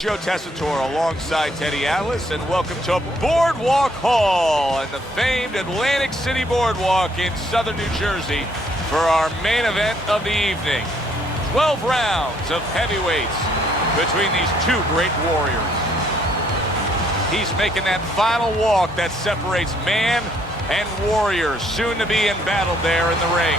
Joe Tessitore alongside Teddy Atlas, and welcome to Boardwalk Hall and the famed Atlantic City Boardwalk in southern New Jersey for our main event of the evening. 12 rounds of heavyweights between these two great warriors. He's making that final walk that separates man and warrior, soon to be embattled there in the ring.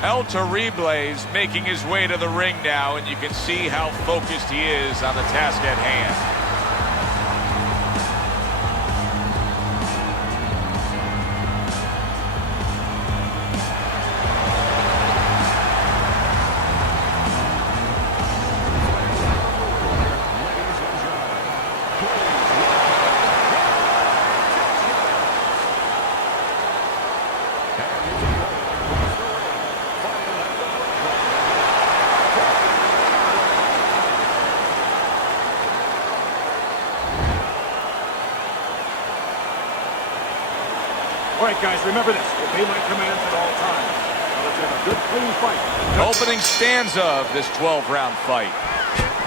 El Terrible's making his way to the ring now, and you can see how focused he is on the task at hand. All right, guys, remember this. Obey my commands at all times. Now let's have a good, clean fight. Opening stanza of this 12-round fight.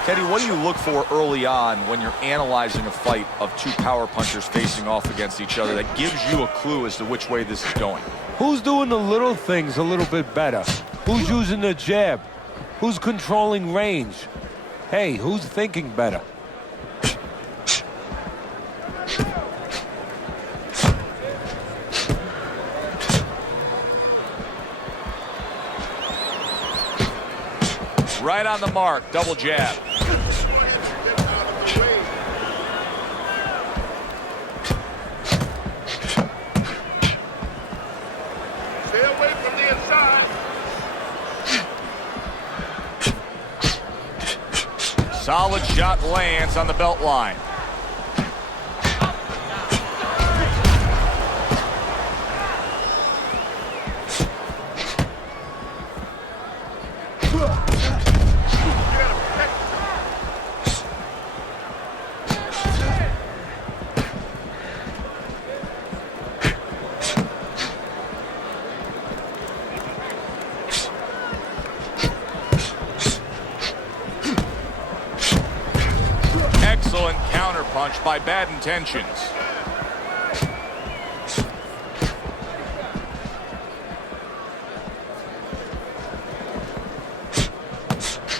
Teddy, what do you look for early on when you're analyzing a fight of two power punchers facing off against each other that gives you a clue as to which way this is going? Who's doing the little things a little bit better? Who's using the jab? Who's controlling range? Hey, who's thinking better? Right on the mark, double jab. Stay away from the inside. Solid shot lands on the belt line. Excellent counter punch by Bad Intentions.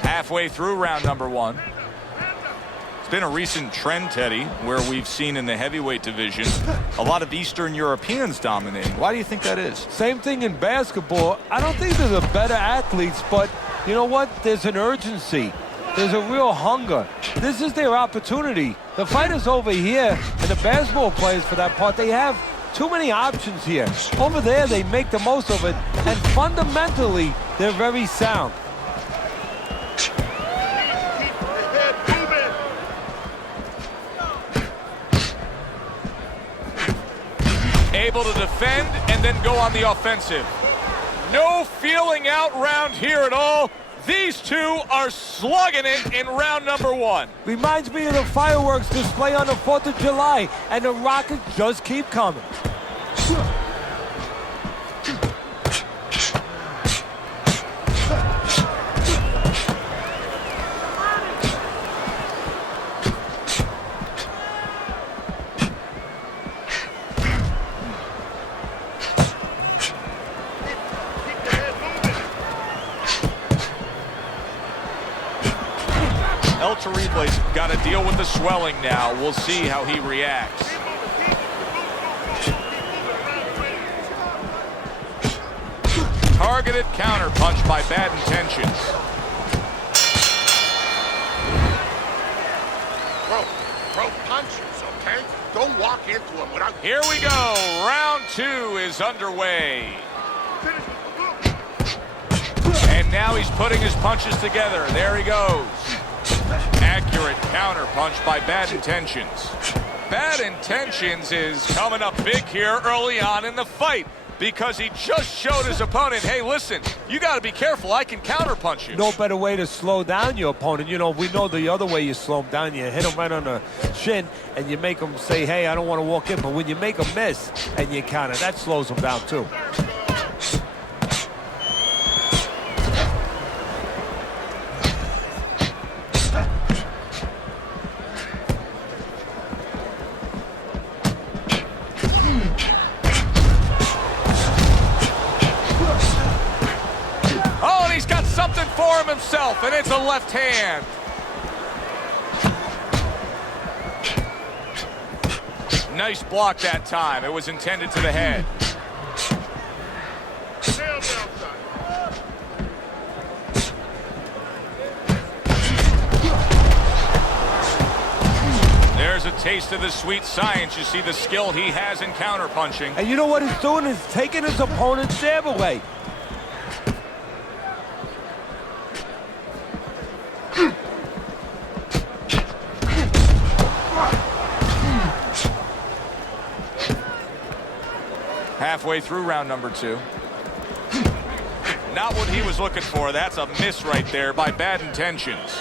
Halfway through round number one. It's been a recent trend, Teddy, where we've seen in the heavyweight division a lot of Eastern Europeans dominating. Why do you think that is? Same thing in basketball. I don't think they're the better athletes, but you know what? There's an urgency. There's a real hunger. This is their opportunity. The fighters over here, and the basketball players for that part, they have too many options here. Over there, they make the most of it, and fundamentally, they're very sound. Able to defend and then go on the offensive. No feeling out round here at all. These two are slugging it in round number one. Reminds me of the fireworks display on the 4th of July, and the rockets just keep coming. El Terrible's got to deal with the swelling now. We'll see how he reacts. Targeted counter punch by Bad Intentions. Throw punches, okay? Don't walk into them without... Here we go. Round two is underway. And now he's putting his punches together. There he goes. Accurate counter punch by Bad Intentions. Bad Intentions is coming up big here early on in the fight because he just showed his opponent, hey, listen, you got to be careful. I can counter punch you. No better way to slow down your opponent. You know, we know the other way you slow him down. You hit him right on the shin and you make him say, hey, I don't want to walk in. But when you make him miss and you counter, that slows him down too. for him himself, and it's a left hand. Nice block that time. It was intended to the head. There's a taste of the sweet science. You see the skill he has in counterpunching. And you know what he's doing is taking his opponent's jab away. Halfway through round number 2. Not what he was looking for. That's a miss right there by Bad Intentions.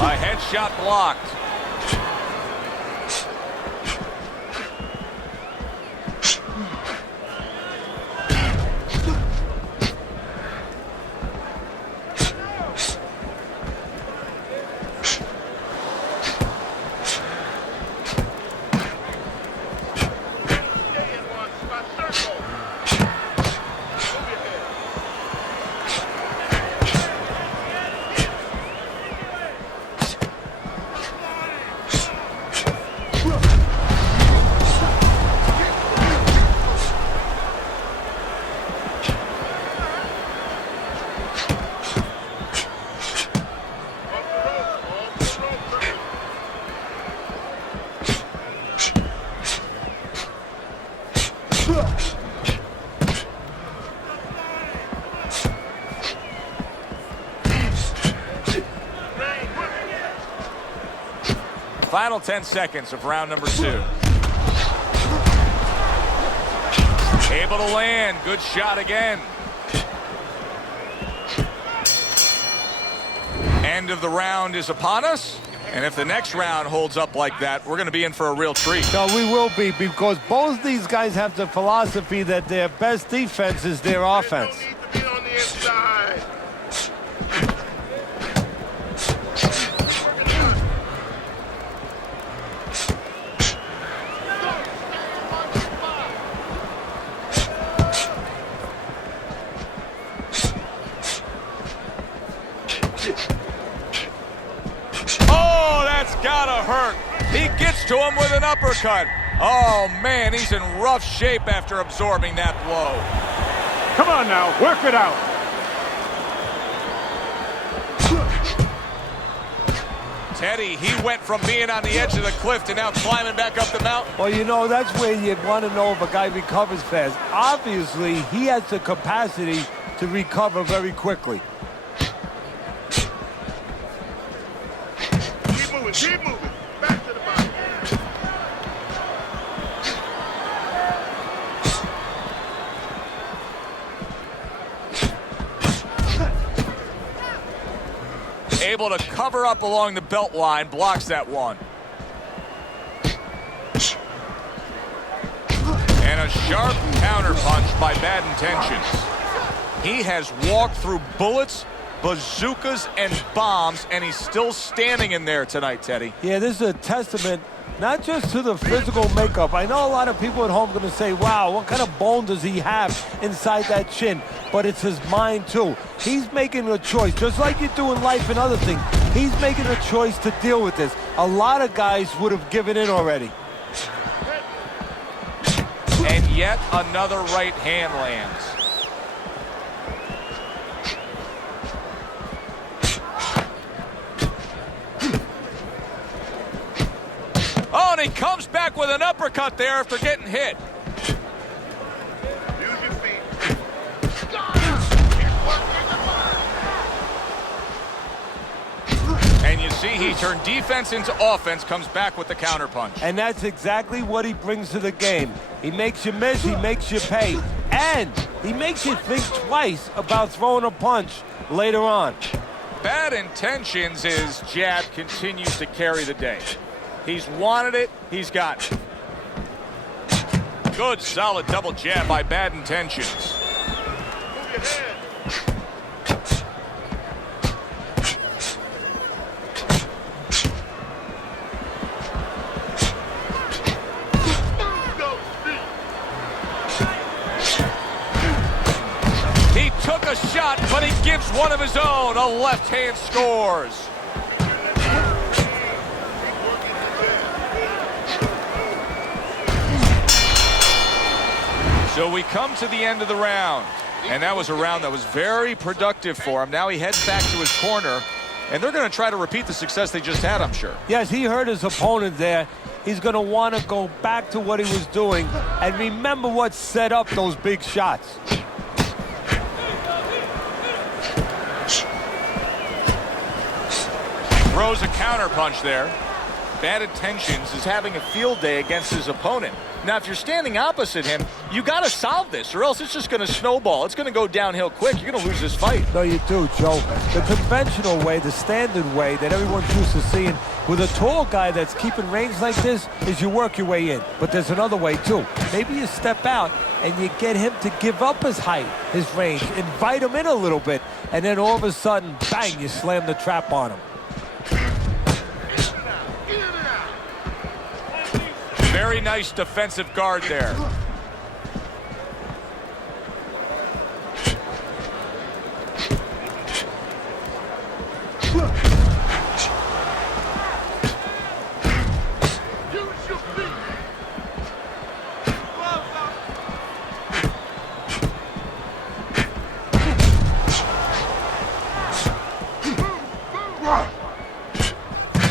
A headshot blocked. Final 10 seconds of round number 2. Able to land. Good shot again. End of the round is upon us. And if the next round holds up like that, we're going to be in for a real treat. No, we will be, because both these guys have the philosophy that their best defense is their offense. Need to be on the inside. Gotta hurt. He gets to him with an uppercut. Oh, man, he's in rough shape after absorbing that blow. Come on now, work it out. Teddy, he went from being on the edge of the cliff to now climbing back up the mountain. Well, you know, that's where you want to know if a guy recovers fast. Obviously, he has the capacity to recover very quickly. Keep moving. Back to the bottom. Able to cover up along the belt line, blocks that one. And a sharp counter punch by Bad Intentions. He has walked through bullets, bazookas, and bombs, and he's still standing in there tonight, Teddy. Yeah, this is a testament not just to the physical makeup. I know a lot of people at home are going to say, wow, what kind of bone does he have inside that chin? But it's his mind, too. He's making a choice, just like you do in life and other things. He's making a choice to deal with this. A lot of guys would have given in already. And yet another right hand lands. Oh, and he comes back with an uppercut there after getting hit. Use your feet. And you see he turned defense into offense, comes back with the counterpunch. And that's exactly what he brings to the game. He makes you miss, he makes you pay. And he makes you think twice about throwing a punch later on. Bad Intentions, his jab continues to carry the day. He's wanted it, he's got it. Good, solid double jab by Bad Intentions. Move your head. gives one of his own. A left hand scores. So we come to the end of the round. And that was a round that was very productive for him. Now he heads back to his corner. And they're going to try to repeat the success they just had, I'm sure. Yes, he hurt his opponent there. He's going to want to go back to what he was doing and remember what set up those big shots. Throws a counter punch there. Bad Intentions is having a field day against his opponent. Now, if you're standing opposite him, you got to solve this, or else it's just going to snowball. It's going to go downhill quick. You're going to lose this fight. No, you do, Joe. The conventional way, the standard way that everyone's used to seeing with a tall guy that's keeping range like this is you work your way in. But there's another way, too. Maybe you step out and you get him to give up his height, his range, invite him in a little bit, and then all of a sudden, bang, you slam the trap on him. Very nice defensive guard there.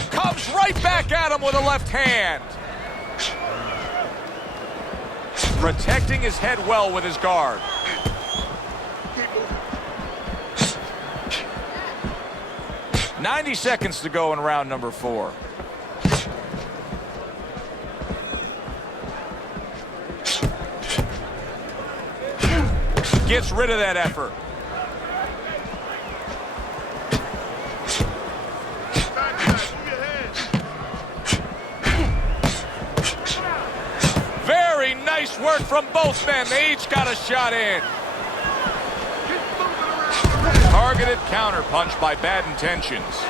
Comes right back at him with a left hand. Protecting his head well with his guard. "90 seconds to go in round number 4. Gets rid of that effort. Very nice work from both men. They each got a shot in. Targeted counter punch by Bad Intentions.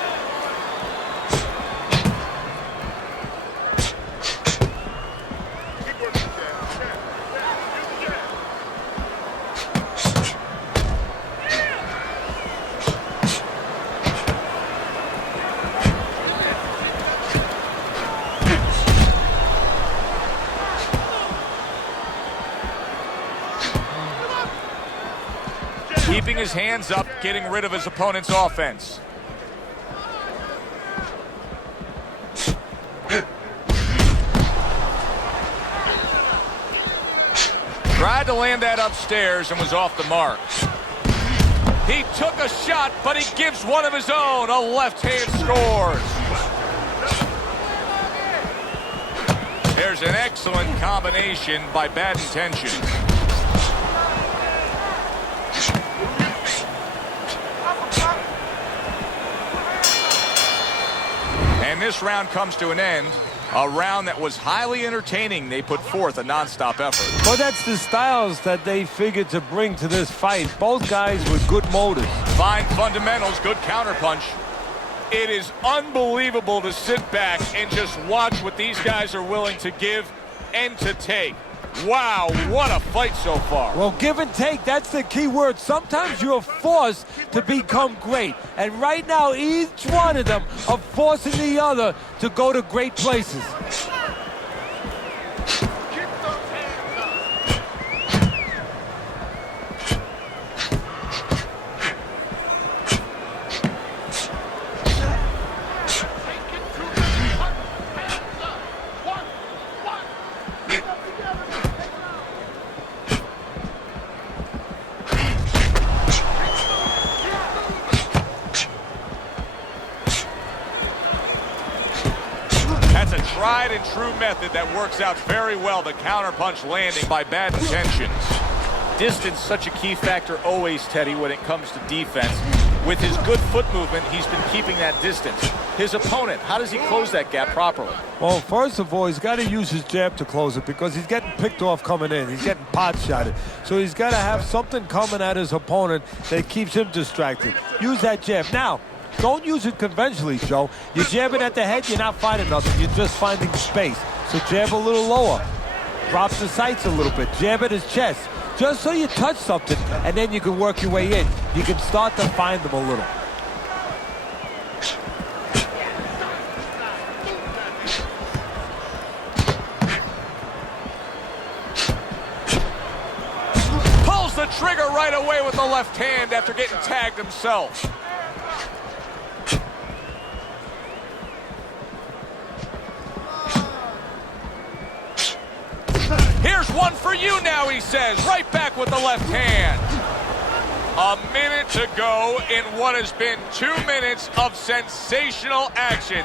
Keeping his hands up, getting rid of his opponent's offense. Tried to land that upstairs and was off the mark. He took a shot, but he gives one of his own. A left hand scores. There's an excellent combination by Bad Intentions. And this round comes to an end. A round that was highly entertaining. They put forth a nonstop effort. Well, that's the styles that they figured to bring to this fight. Both guys with good motives. Fine fundamentals, good counterpunch. It is unbelievable to sit back and just watch what these guys are willing to give and to take. Wow, what a fight so far. Well, give and take, that's the key word. Sometimes you're forced to become great. And right now, each one of them are forcing the other to go to great places. Tried and true method that works out very well. The counterpunch landing by Bad Intentions. Distance, such a key factor always, Teddy, when it comes to defense. With his good foot movement, he's been keeping that distance. His opponent, how does he close that gap properly? Well, first of all, he's got to use his jab to close it because he's getting picked off coming in. He's getting pot-shotted. So he's got to have something coming at his opponent that keeps him distracted. Use that jab. Now, don't use it conventionally, Joe. You jab it at the head, you're not finding nothing. You're just finding space. So jab a little lower. Drop the sights a little bit. Jab at his chest. just so you touch something, and then you can work your way in. You can start to find them a little. Pulls the trigger right away with the left hand after getting tagged himself. Here's one for you now, he says, right back with the left hand. A minute to go in what has been 2 minutes of sensational action.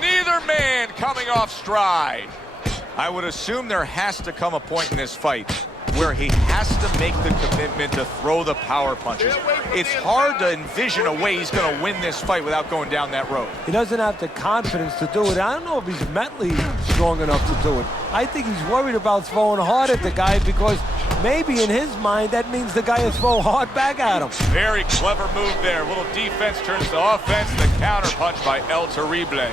Neither man coming off stride. I would assume there has to come a point in this fight where he has to make the commitment to throw the power punches. It's hard to envision a way he's going to win this fight without going down that road. He doesn't have the confidence to do it. I don't know if he's mentally strong enough to do it. I think he's worried about throwing hard at the guy because maybe in his mind that means the guy will throw hard back at him. Very clever move there. Little defense turns to offense. The counter punch by El Terrible.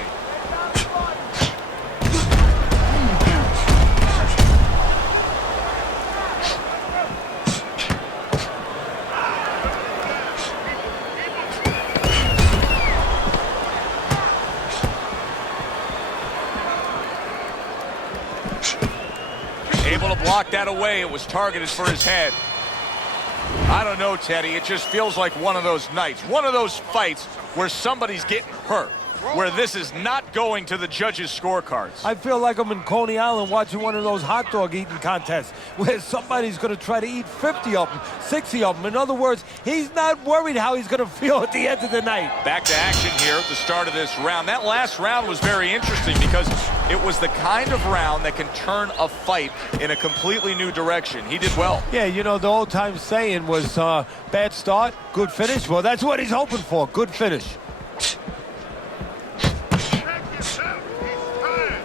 Able to block that away. It was targeted for his head. I don't know, Teddy. It just feels like one of those nights, one of those fights where somebody's getting hurt, where this is not going to the judges' scorecards. I feel like I'm in Coney Island watching one of those hot dog eating contests where somebody's going to try to eat 50 of them, 60 of them. In other words, he's not worried how he's going to feel at the end of the night. Back to action here at the start of this round. That last round was very interesting because it was the kind of round that can turn a fight in a completely new direction. He did well. Yeah, you know, the old-time saying was bad start, good finish. Well, that's what he's hoping for, good finish. Check yourself. He's fine.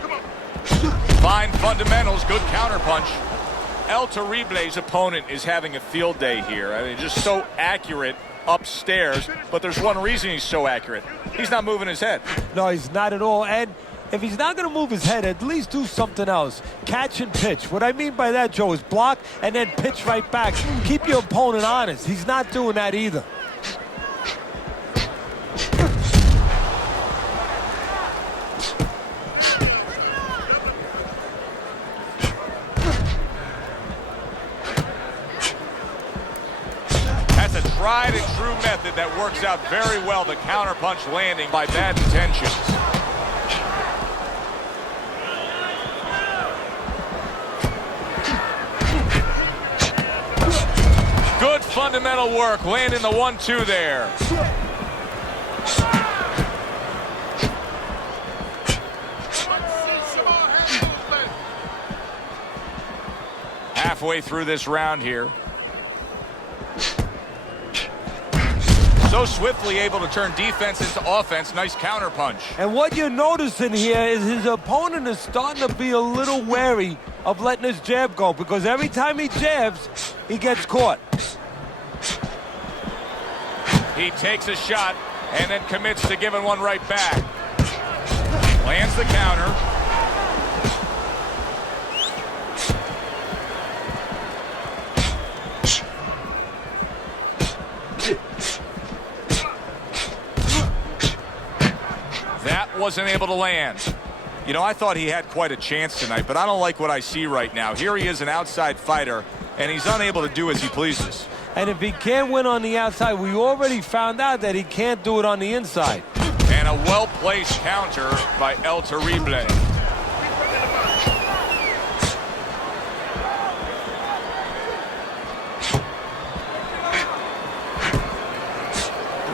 Come on. Fine fundamentals, good counterpunch. El Terrible's opponent is having a field day here. I mean, just so accurate upstairs, but there's one reason he's so accurate. He's not moving his head. No, he's not at all. And if he's not going to move his head, at least do something else. Catch and pitch. What I mean by that, Joe, is block and then pitch right back. Keep your opponent honest. He's not doing that either. That's a tried and true method that works out very well. The counterpunch landing by bad intentions. Good fundamental work, landing the 1-2 there. Halfway through this round here. So swiftly able to turn defense into offense. Nice counterpunch. And what you're noticing here is his opponent is starting to be a little wary of letting his jab go because every time he jabs, he gets caught. He takes a shot and then commits to giving one right back. Lands the counter. That wasn't able to land. You know, I thought he had quite a chance tonight, but I don't like what I see right now. Here he is, an outside fighter, and he's unable to do as he pleases. And if he can't win on the outside, we already found out that he can't do it on the inside. And a well-placed counter by El Terrible.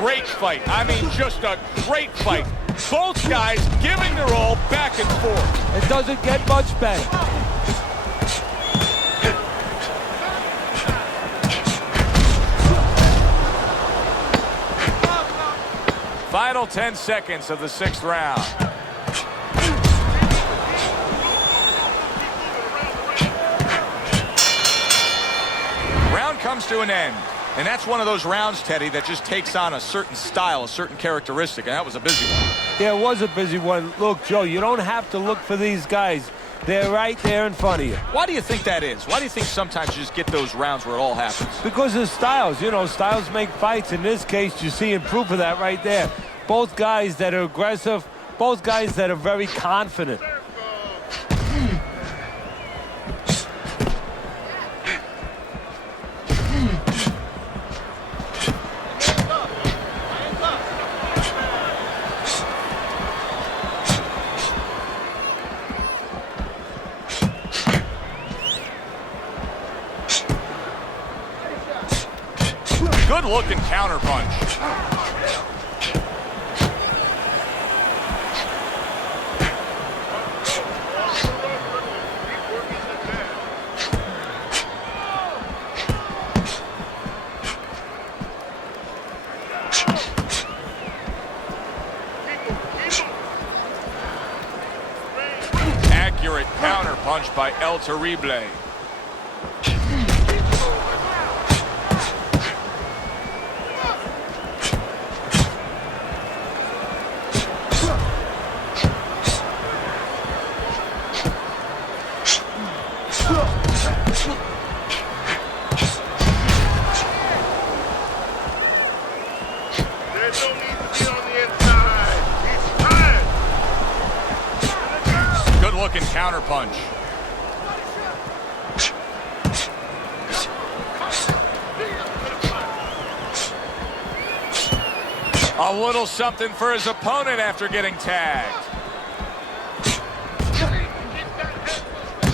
Great fight. I mean, just a great fight. Both guys giving their all back and forth. It doesn't get much better. Final 10 seconds of the 6th round. Round comes to an end. And that's one of those rounds, Teddy, that just takes on a certain style, a certain characteristic, and that was a busy one. Yeah, it was a busy one. Look, Joe, you don't have to look for these guys. They're right there in front of you. Why do you think that is? Why do you think sometimes you just get those rounds where it all happens? Because of styles. You know, styles make fights. In this case, you're seeing proof of that right there. Both guys that are aggressive, both guys that are very confident. Good-looking counterpunch. Accurate counterpunch by El Terrible. Good-looking counterpunch. A little something for his opponent after getting tagged.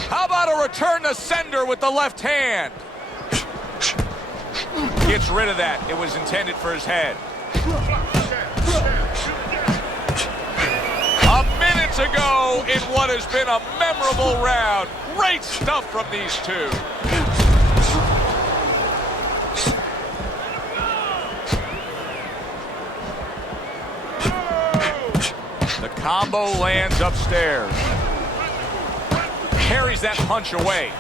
How about a return to sender with the left hand? Gets rid of that. It was intended for his head. Ago in what has been a memorable round. Great stuff from these two. The combo lands upstairs. Carries that punch away.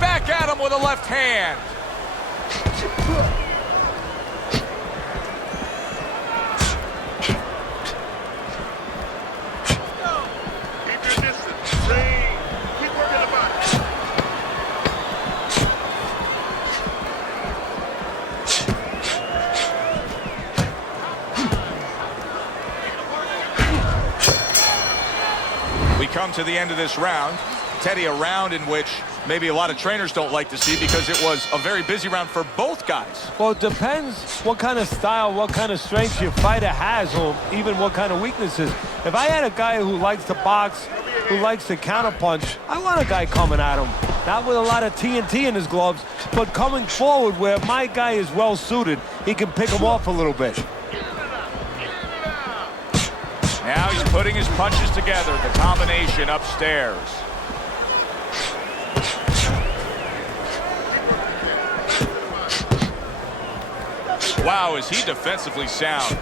Back at him with a left hand. Keep your distance. Train. Keep working the box. We come to the end of this round. Teddy, a round in which maybe a lot of trainers don't like to see because it was a very busy round for both guys. Well, it depends what kind of style, what kind of strength your fighter has, or even what kind of weaknesses. If I had a guy who likes to box, who likes to counterpunch, I want a guy coming at him. Not with a lot of TNT in his gloves, but coming forward where my guy is well suited. He can pick him off a little bit. Now he's putting his punches together, the combination upstairs. Wow, is he defensively sound.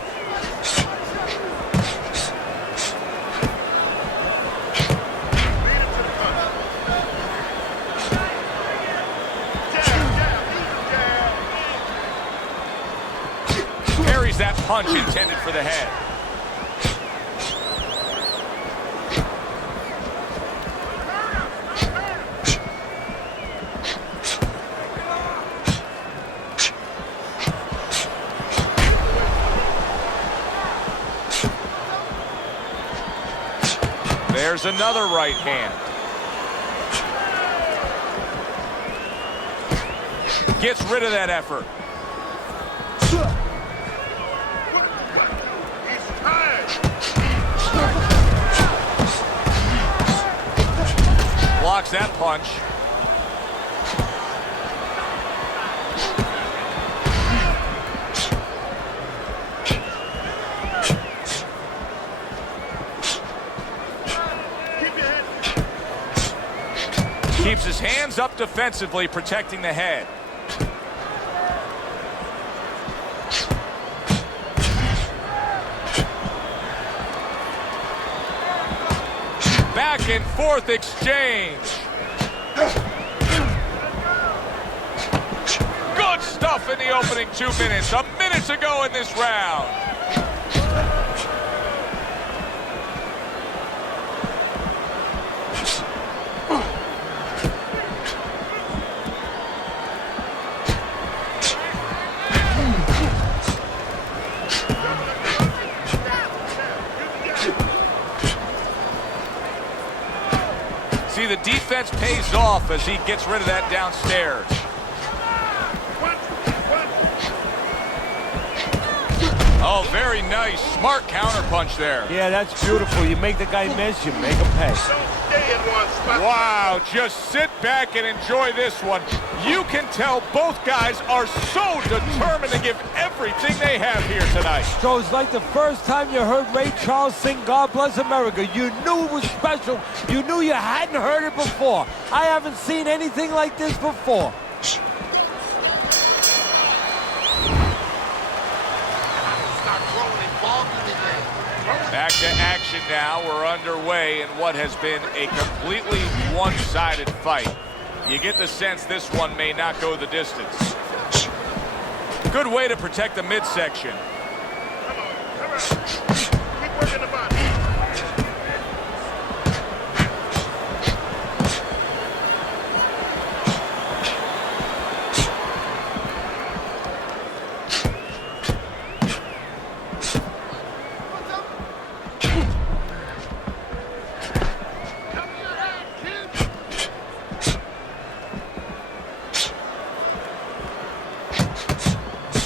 Carries that punch intended for the head. There's another right hand. Gets rid of that effort. Blocks that punch. Keeps his hands up defensively, protecting the head. Back and forth exchange. Good stuff in the opening 2 minutes. A minute to go in this round. See, the defense pays off as he gets rid of that downstairs. Oh, very nice. Smart counterpunch there. Yeah, that's beautiful. You make the guy miss, you make him pay. Don't stay in one spot. Wow, just sit back and enjoy this one. You can tell both guys are so determined to give everything they have here tonight. So it's like the first time you heard Ray Charles sing God Bless America. You knew it was special. You knew you hadn't heard it before. I haven't seen anything like this before. Back to action now. We're underway in what has been a completely one-sided fight. You get the sense this one may not go the distance. Good way to protect the midsection. Come on. Keep working the body.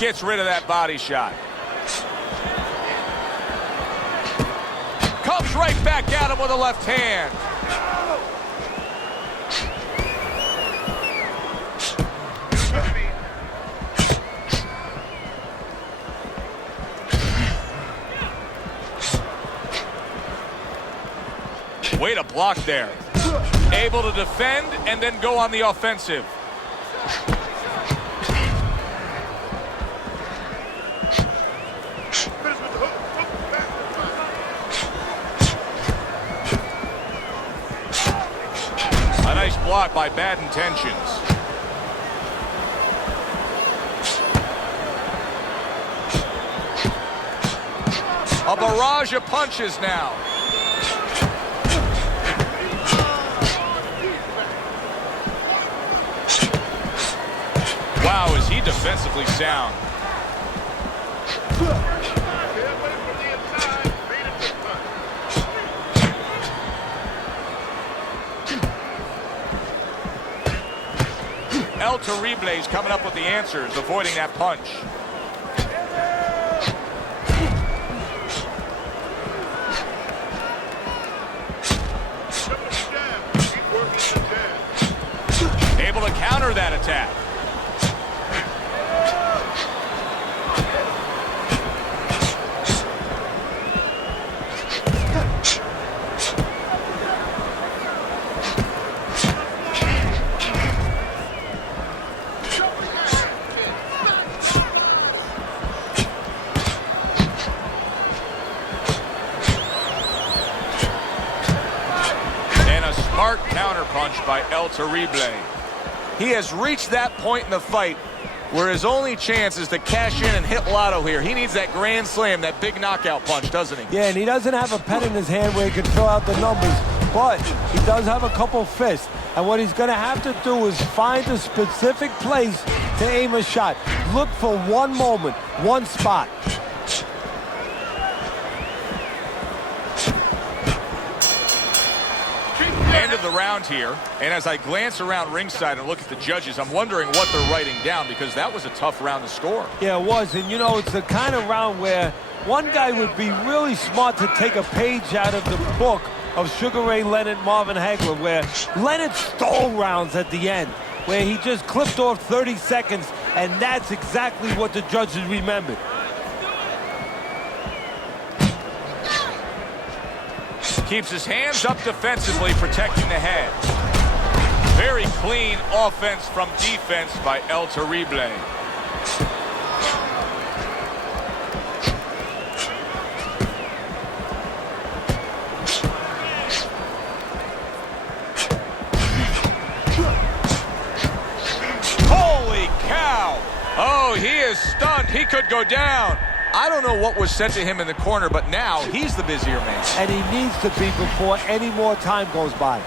Gets rid of that body shot. Comes right back at him with a left hand. Way to block there. Able to defend and then go on the offensive. A nice block by Bad Intentions. A barrage of punches now. Wow, is he defensively sound. El Terrible is coming up with the answers, avoiding that punch. Able to counter that attack. Smart counterpunch by El Terrible. He has reached that point in the fight where his only chance is to cash in and hit lotto here. He needs that grand slam, that big knockout punch, doesn't he? Yeah, and he doesn't have a pen in his hand where he can fill out the numbers, but he does have a couple fists. And what he's going to have to do is find a specific place to aim a shot. Look for one moment, one spot. End of the round here, and as I glance around ringside and look at the judges, I'm wondering what they're writing down, because that was a tough round to score. Yeah, it was, and you know, it's the kind of round where one guy would be really smart to take a page out of the book of Sugar Ray Leonard, Marvin Hagler, where Leonard stole rounds at the end, where he just clipped off 30 seconds, and that's exactly what the judges remembered. Keeps his hands up defensively, protecting the head. Very clean offense from defense by El Terrible. Oh, he is stunned. He could go down. I don't know what was said to him in the corner, but now he's the busier man. And he needs to be before any more time goes by.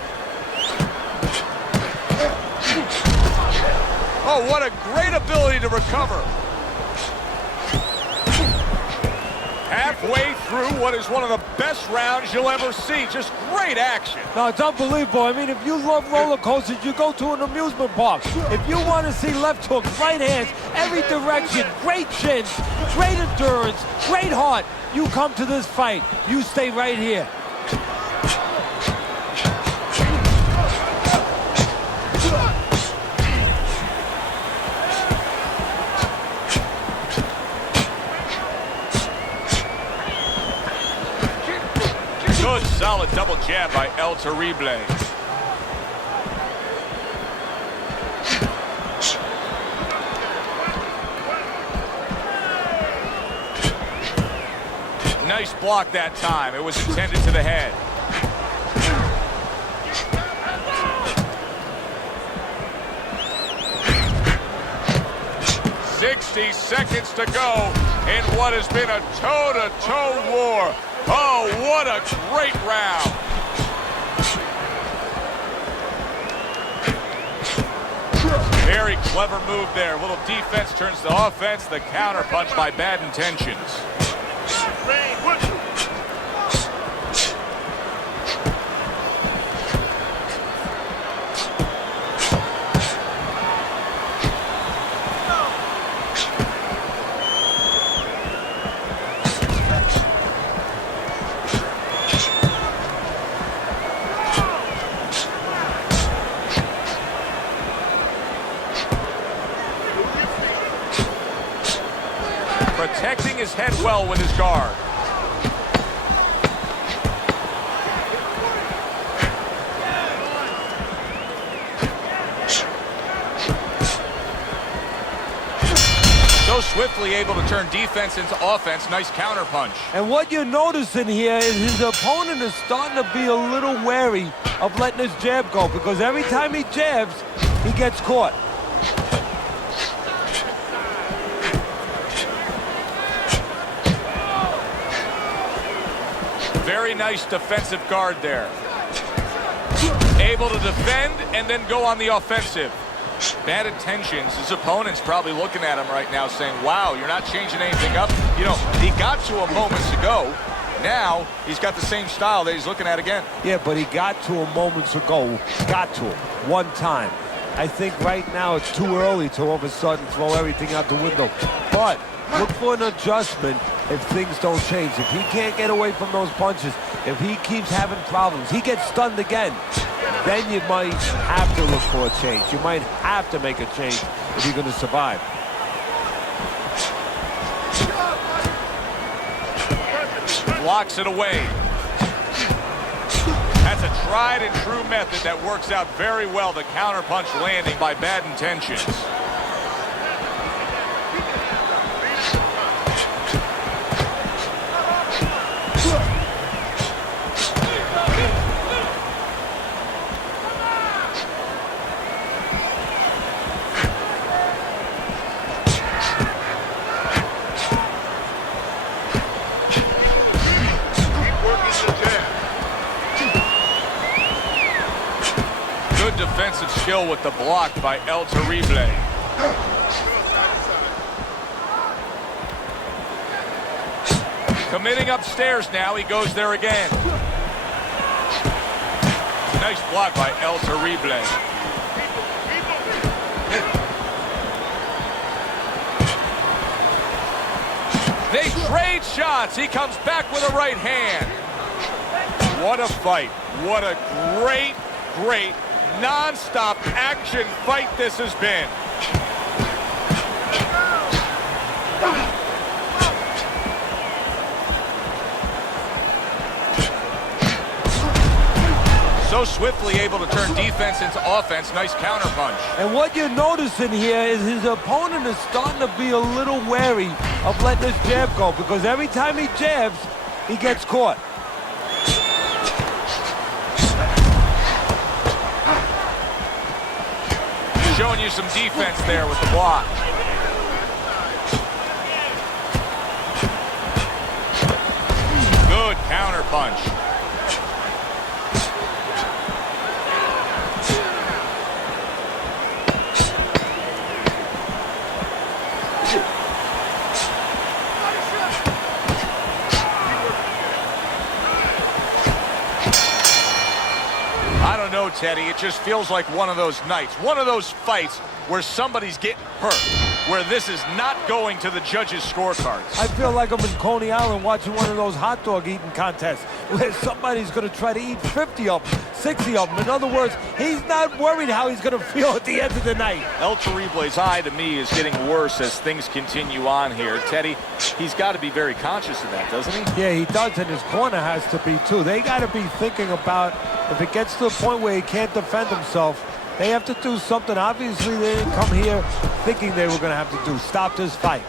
Oh, what a great ability to recover. Halfway through what is one of the best rounds you'll ever see. Just great action. No, it's unbelievable. I mean, if you love roller coasters, you go to an amusement park. If you want to see left hooks, right hands, every direction, great chins, great endurance, great heart, you come to this fight. You stay right here. Good, solid double jab by El Terrible. Nice block that time. It was intended to the head. "60 seconds to go in what has been a toe-to-toe war. Oh, what a great round. Very clever move there. A little defense turns to offense. The counter punch by Bad Intentions. Protecting his head well with his guard. So swiftly able to turn defense into offense. Nice counter punch. And what you're noticing here is his opponent is starting to be a little wary of letting his jab go, because every time he jabs, he gets caught. Very nice defensive guard there. Able to defend and then go on the offensive. Bad Intentions. His opponent's probably looking at him right now saying, wow, you're not changing anything up. You know, he got to him moments ago. Now he's got the same style that he's looking at again. Yeah, but he got to him moments ago. Got to him one time. I think right now it's too early to all of a sudden throw everything out the window. But look for an adjustment if things don't change. If he can't get away from those punches, if he keeps having problems, he gets stunned again, then you might have to look for a change. You might have to make a change if you're going to survive. Blocks it away. That's a tried and true method that works out very well. The counter punch landing by Bad Intentions. Defensive skill with the block by El Terrible. Committing upstairs now. He goes there again. Nice block by El Terrible. They trade shots. He comes back with a right hand. What a fight. What a great non-stop action fight this has been. So swiftly able to turn defense into offense. Nice counter punch. And what you're noticing here is his opponent is starting to be a little wary of letting his jab go, because every time he jabs, he gets caught. Showing you some defense there with the block. Good counter punch. I don't know, Teddy. It just feels like one of those nights, one of those fights where somebody's getting hurt, where this is not going to the judges' scorecards. I feel like I'm in Coney Island watching one of those hot dog eating contests where somebody's going to try to eat 50 of them, 60 of them. In other words, he's not worried how he's going to feel at the end of the night. El Terrible's eye, to me, is getting worse as things continue on here. Teddy, he's got to be very conscious of that, doesn't he? Yeah, he does, and his corner has to be, too. They got to be thinking about if it gets to the point where he can't defend himself, they have to do something. Obviously, they didn't come here thinking they were going to have to do. Stop this fight.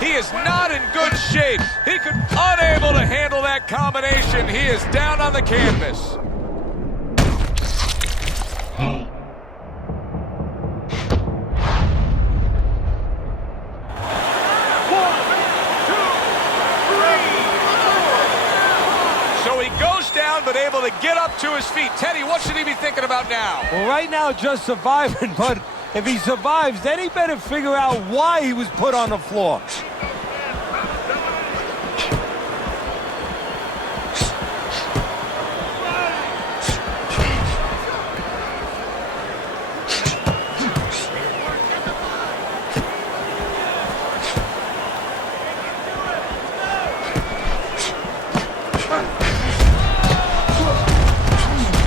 He is not in good shape. He could unable to handle that combination. He is down on the canvas. So he goes down, but able to get up to his feet. Teddy, what should he be thinking about now? Well, right now, just surviving, but if he survives, then he better figure out why he was put on the floor.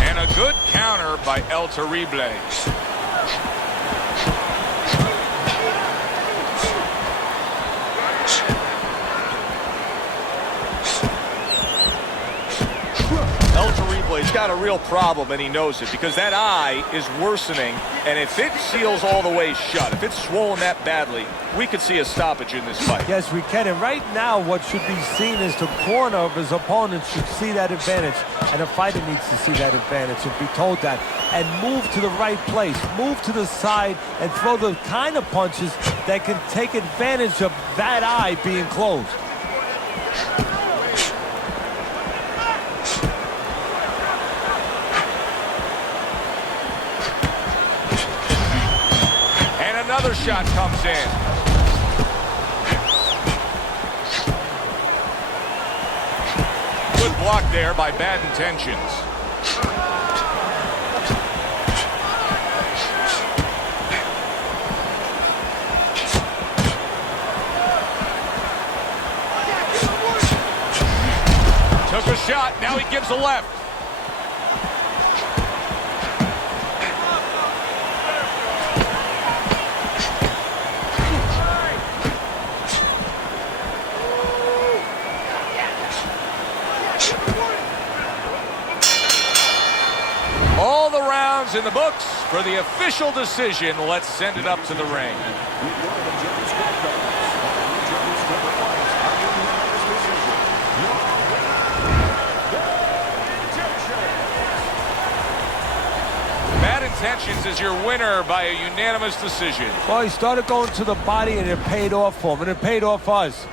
And a good counter by El Terrible. El Terrible's got a real problem, and he knows it, because that eye is worsening, and if it seals all the way shut, if it's swollen that badly, we could see a stoppage in this fight. Yes, we can. And right now, what should be seen is the corner of his opponent should see that advantage. And the fighter needs to see that advantage and be told that. And move to the right place. Move to the side and throw the kind of punches that can take advantage of that eye being closed. Another shot comes in. Good block there by Bad Intentions. Took a shot, now he gives a left. All the rounds in the books for the official decision. Let's send it up to the ring. Bad Intentions is your winner by a unanimous decision. Well, he started going to the body and it paid off for him, and it paid off us.